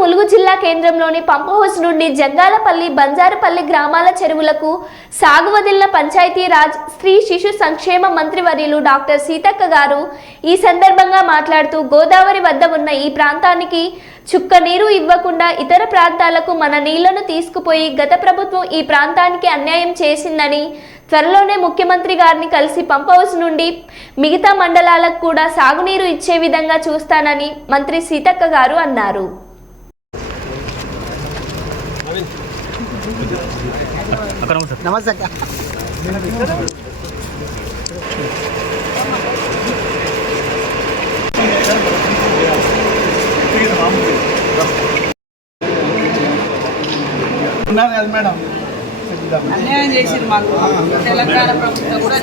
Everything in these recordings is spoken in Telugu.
ములుగు జిల్లా కేంద్రంలోని పంప్ హౌస్ నుండి జంగాలపల్లి, బంజారుపల్లి గ్రామాల చెరువులకు సాగు వదిలిన పంచాయతీరాజ్, స్త్రీ శిశు సంక్షేమ మంత్రివర్యులు డాక్టర్ సీతక్క గారు ఈ సందర్భంగా మాట్లాడుతూ గోదావరి వద్ద ఉన్న ఈ ప్రాంతానికి చుక్క నీరు ఇవ్వకుండా ఇతర ప్రాంతాలకు మన నీళ్లను తీసుకుపోయి గత ప్రభుత్వం ఈ ప్రాంతానికి అన్యాయం చేసిందని, త్వరలోనే ముఖ్యమంత్రి గారిని కలిసి పంప్ హౌస్ నుండి మిగతా మండలాలకు కూడా సాగునీరు ఇచ్చే విధంగా చూస్తానని మంత్రి సీతక్క గారు అన్నారు. నమస్తే. మేడం అన్యాయం చేసింది మాకు తెలంగాణ ప్రభుత్వం కూడా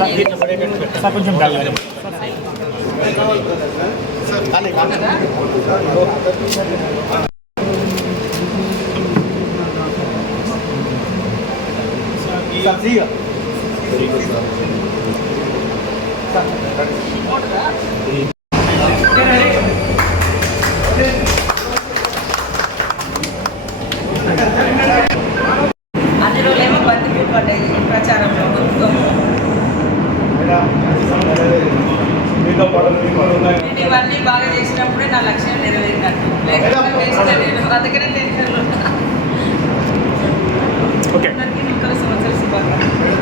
అందులోనేమో బంతి పడ్డాయి ప్రచారంలో నేను ఇవన్నీ బాగా చేసినప్పుడే నా లక్ష్యం నెరవేరినట్టు, లేకపోతే నేను అందుకనే టెన్షన్లో అందరికీ నూతన సంవత్సర శుభాకాంక్షలు.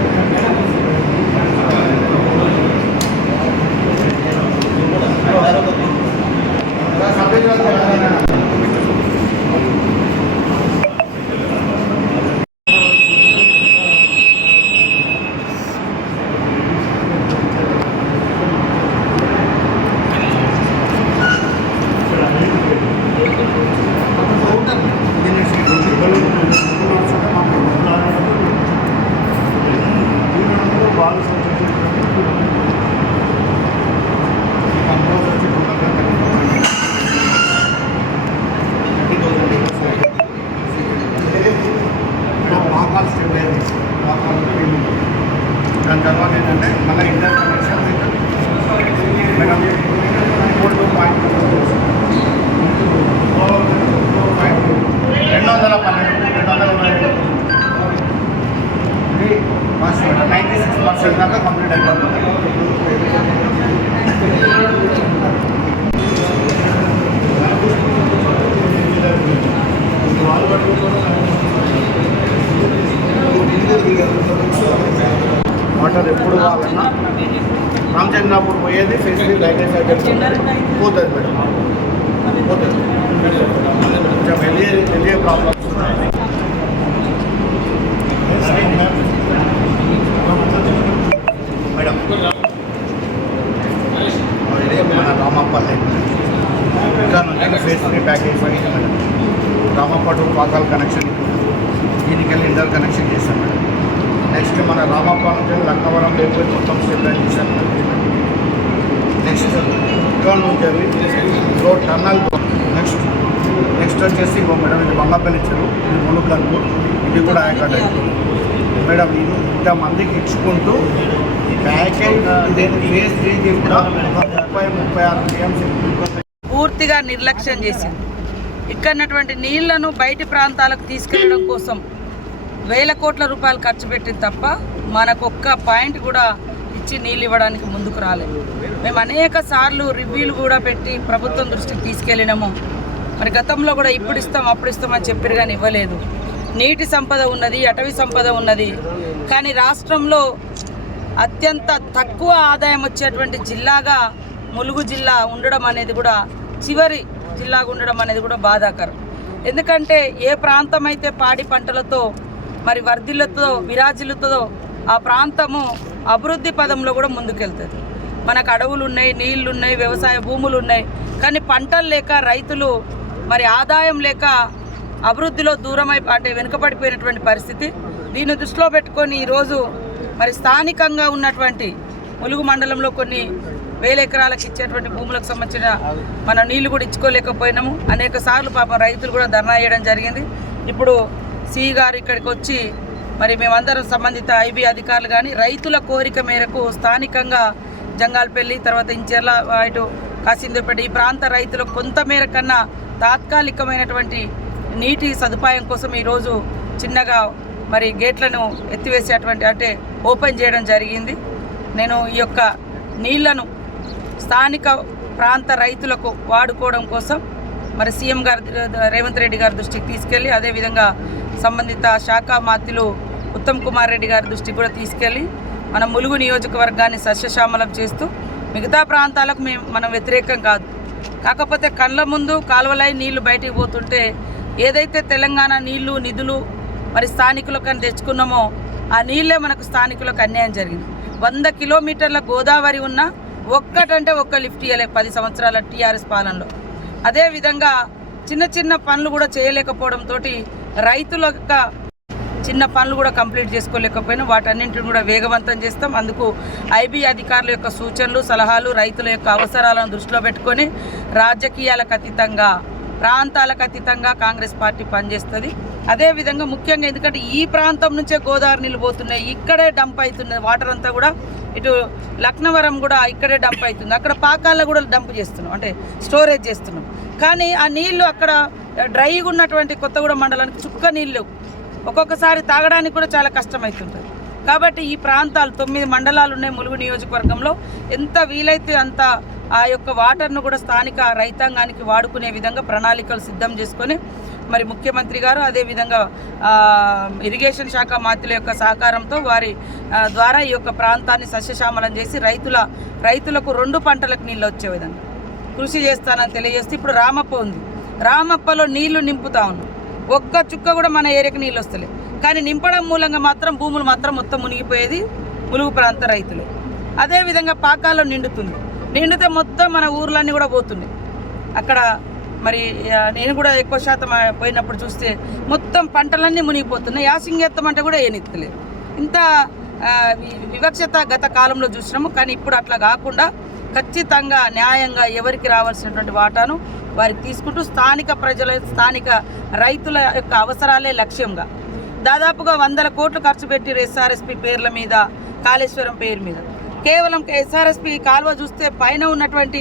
దాని తర్వాత ఏంటంటే మళ్ళీ ఇంటర్ కనెక్షన్ మేడం 96% దాకా కంప్లీట్ అయిపోతుంది. వాటర్ ఎప్పుడు కావాలన్నా రామచంద్రాపూర్ పోయేది ఫెసిలిటీ లైటెన్స్ పోతుంది మేడం, పోతుంది. కొంచెం వెళ్ళే ప్రాబ్లమ్స్ ఉన్నాయి మేడం. మన రామప్పల్లి ఇంకా నుంచి facility package madam. Ramappa to Pakala connection దీనికి వెళ్ళి ఇంటర్ కనెక్షన్ చేస్తాం మేడం. నెక్స్ట్ మన రామప్ప నుంచి లక్నవరం లేకపోతే మొత్తం స్టెబిలైజేషన్. నెక్స్ట్ ఇక్కడ నుంచి రోడ్ టన్నల్. నెక్స్ట్ వచ్చేసి మేడం ఇది బంగాపల్లి చెరువు, ఇది ములుగు కన్పూర్, ఇది కూడా ఆయకట్ అయిపోతుంది మేడం. ఇది ఇంతమందికి ఇచ్చుకుంటూ ప్యాకేజ్ ఫేజ్ 3కి కూడా 36 టీఎంసీ పూర్తిగా నిర్లక్ష్యం చేసింది. ఇక్కడటువంటి నీళ్లను బయటి ప్రాంతాలకు తీసుకెళ్లడం కోసం వేల కోట్ల రూపాయలు ఖర్చు పెట్టింది తప్ప మనకు ఒక్క పాయింట్ కూడా ఇచ్చి నీళ్ళు ఇవ్వడానికి ముందుకు రాలేదు. మేము అనేక సార్లు రివ్యూలు కూడా పెట్టి ప్రభుత్వం దృష్టికి తీసుకెళ్ళినాము. మరి గతంలో కూడా ఇప్పుడు ఇస్తాం అప్పుడు ఇస్తామని చెప్పారు కానీ ఇవ్వలేదు. నీటి సంపద ఉన్నది, అటవీ సంపద ఉన్నది, కానీ రాష్ట్రంలో అత్యంత తక్కువ ఆదాయం వచ్చేటువంటి జిల్లాగా ములుగు జిల్లా ఉండడం అనేది కూడా, చివరి జిల్లాగా ఉండడం అనేది కూడా బాధాకరం. ఎందుకంటే ఏ ప్రాంతం అయితే పాడి పంటలతో మరి వర్ధిల్లుతో విరాజిల్లుతుందో ఆ ప్రాంతము అభివృద్ధి పదంలో కూడా ముందుకెళ్తుంది. మనకు అడవులు ఉన్నాయి, నీళ్లు ఉన్నాయి, వ్యవసాయ భూములు ఉన్నాయి, కానీ పంటలు లేక రైతులు మరి ఆదాయం లేక అభివృద్ధిలో దూరమై అంటే వెనుకబడిపోయినటువంటి పరిస్థితి. దీన్ని దృష్టిలో పెట్టుకొని ఈరోజు మరి స్థానికంగా ఉన్నటువంటి ములుగు మండలంలో కొన్ని వేల ఎకరాలకు ఇచ్చేటువంటి భూములకు సంబంధించిన మన నీళ్లు కూడా ఇచ్చుకోలేకపోయినాము. అనేక సార్లు పాపం రైతులు కూడా ధర్నా చేయడం జరిగింది. ఇప్పుడు సి గారు ఇక్కడికి వచ్చి మరి మేమందరం సంబంధిత ఐబీ అధికారులు కానీ రైతుల కోరిక మేరకు స్థానికంగా జంగాలపల్లి తర్వాత ఇంచెర్ల ఇటు కాసిందేపేట ఈ ప్రాంత రైతులకు కొంత మేర కన్నా తాత్కాలికమైనటువంటి నీటి సదుపాయం కోసం ఈరోజు చిన్నగా మరి గేట్లను ఎత్తివేసేటువంటి అంటే ఓపెన్ చేయడం జరిగింది. నేను ఈ యొక్క నీళ్లను స్థానిక ప్రాంత రైతులకు వాడుకోవడం కోసం మరి సీఎం గారు రేవంత్ రెడ్డి గారి దృష్టికి తీసుకెళ్ళి అదేవిధంగా సంబంధిత శాఖ మంత్రులు ఉత్తమ్ కుమార్ రెడ్డి గారి దృష్టికి కూడా తీసుకెళ్ళి మన ములుగు నియోజకవర్గాన్ని సస్యశ్యామలం చేస్తూ మిగతా ప్రాంతాలకు మనం వ్యతిరేకం కాదు. కాకపోతే కళ్ళ ముందు కాలువలై నీళ్లు బయటికి పోతుంటే ఏదైతే తెలంగాణ నీళ్లు నిధులు మరి స్థానికులకు తెచ్చుకున్నామో ఆ నీళ్ళే మనకు స్థానికులకు అన్యాయం జరిగింది. 100 కిలోమీటర్ల గోదావరి ఉన్న ఒక్కటంటే ఒక్క లిఫ్ట్ ఇవ్వలే 10 సంవత్సరాల టీఆర్ఎస్ పాలనలో. అదేవిధంగా చిన్న చిన్న పనులు కూడా చేయలేకపోవడంతో రైతుల యొక్క చిన్న పనులు కూడా కంప్లీట్ చేసుకోలేకపోయినా వాటన్నింటిని కూడా వేగవంతం చేస్తాం. అందుకు ఐబీ అధికారుల యొక్క సూచనలు సలహాలు రైతుల యొక్క అవసరాలను దృష్టిలో పెట్టుకొని రాజకీయాలకు అతీతంగా ప్రాంతాలకు అతీతంగా కాంగ్రెస్ పార్టీ పనిచేస్తుంది. అదేవిధంగా ముఖ్యంగా ఎందుకంటే ఈ ప్రాంతం నుంచే గోదావరి నీళ్ళు పోతున్నాయి, ఇక్కడే డంప్ అవుతుంది వాటర్ అంతా కూడా. ఇటు లక్నవరం కూడా ఇక్కడే డంప్ అవుతుంది, అక్కడ పాకాల్లో కూడా డంప్ చేస్తున్నాం అంటే స్టోరేజ్ చేస్తున్నాం. కానీ ఆ నీళ్లు అక్కడ డ్రైగా ఉన్నటువంటి కొత్తగూడెం మండలానికి చుక్క నీళ్ళు ఒక్కొక్కసారి తాగడానికి కూడా చాలా కష్టమవుతుంటుంది. కాబట్టి ఈ ప్రాంతాలు 9 మండలాలు ఉన్నాయి ములుగు నియోజకవర్గంలో. ఎంత వీలైతే అంత ఆ యొక్క వాటర్ను కూడా స్థానిక రైతాంగానికి వాడుకునే విధంగా ప్రణాళికలు సిద్ధం చేసుకొని మరి ముఖ్యమంత్రి గారు అదేవిధంగా ఇరిగేషన్ శాఖ మంత్రుల యొక్క సహకారంతో వారి ద్వారా ఈ యొక్క ప్రాంతాన్ని సస్యశ్యామలం చేసి రైతులకు 2 పంటలకు నీళ్ళు వచ్చే విధంగా కృషి చేస్తానని తెలియజేస్తే ఇప్పుడు రామప్ప ఉంది, రామప్పలో నీళ్లు నింపుతా ఉన్నాం. ఒక్క చుక్క కూడా మన ఏరియాకి నీళ్ళు వస్తలే. కానీ నింపడం మూలంగా మాత్రం భూములు మాత్రం మొత్తం మునిగిపోయేది ములుగు ప్రాంత రైతులే. అదేవిధంగా పాకాల్లో నిండితే మొత్తం మన ఊర్లన్నీ కూడా పోతున్నాయి. అక్కడ మరి నేను కూడా ఎక్కువ శాతం పోయినప్పుడు చూస్తే మొత్తం పంటలన్నీ మునిగిపోతున్నాయి. యాసింగ్ ఎత్తమంటే కూడా ఏనెత్తలేదు. ఇంత వివక్షత గత కాలంలో చూసినాము. కానీ ఇప్పుడు అట్లా కాకుండా ఖచ్చితంగా న్యాయంగా ఎవరికి రావాల్సినటువంటి వాటాను వారికి తీసుకుంటూ స్థానిక రైతుల యొక్క అవసరాలే లక్ష్యంగా దాదాపుగా 100 కోట్లు ఖర్చు పెట్టారు ఎస్ఆర్ఎస్పి పేర్ల మీద, కాళేశ్వరం పేరు మీద. కేవలం ఎస్ఆర్ఎస్పి కాలువ చూస్తే పైన ఉన్నటువంటి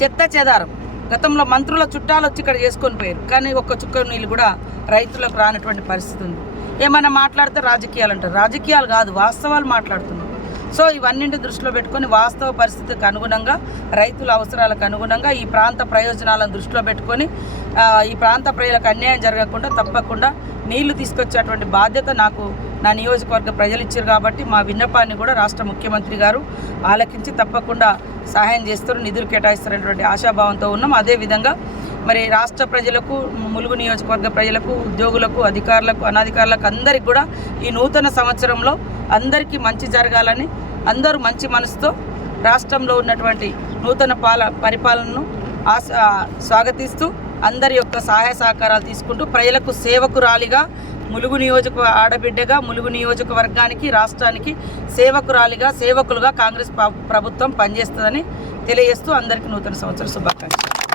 చెత్త చెదారం గతంలో మంత్రుల చుట్టాలు వచ్చి ఇక్కడ చేసుకొని పోయారు. కానీ ఒక్క చుక్క నీళ్ళు కూడా రైతులకు రానటువంటి పరిస్థితి ఉంది. ఏమన్నా మాట్లాడితే రాజకీయాలు అంటారు. రాజకీయాలు కాదు, వాస్తవాలు మాట్లాడుతున్నారు. సో ఇవన్నింటి దృష్టిలో పెట్టుకొని వాస్తవ పరిస్థితికి అనుగుణంగా రైతుల అవసరాలకు అనుగుణంగా ఈ ప్రాంత ప్రయోజనాలను దృష్టిలో పెట్టుకొని ఈ ప్రాంత ప్రజలకు అన్యాయం జరగకుండా తప్పకుండా నీళ్లు తీసుకొచ్చేటువంటి బాధ్యత నాకు నా నియోజకవర్గ ప్రజలు ఇచ్చారు. కాబట్టి మా విన్నపాన్ని కూడా రాష్ట్ర ముఖ్యమంత్రి గారు ఆలకించి తప్పకుండా సహాయం చేస్తారు, నిధులు కేటాయిస్తారనేటువంటి ఆశాభావంతో ఉన్నాం. అదేవిధంగా మరి రాష్ట్ర ప్రజలకు, ములుగు నియోజకవర్గ ప్రజలకు, ఉద్యోగులకు, అధికారులకు, అనధికారులకు అందరికీ కూడా ఈ నూతన సంవత్సరంలో అందరికీ మంచి జరగాలని అందరూ మంచి మనసుతో రాష్ట్రంలో ఉన్నటువంటి నూతన పరిపాలనను స్వాగతిస్తూ అందరి యొక్క సహాయ సహకారాలు తీసుకుంటూ ప్రజలకు సేవకురాలిగా ములుగు ఆడబిడ్డగా ములుగు నియోజకవర్గానికి రాష్ట్రానికి సేవకులుగా కాంగ్రెస్ ప్రభుత్వం పనిచేస్తుందని తెలియజేస్తూ అందరికీ నూతన సంవత్సర శుభాకాంక్షలు.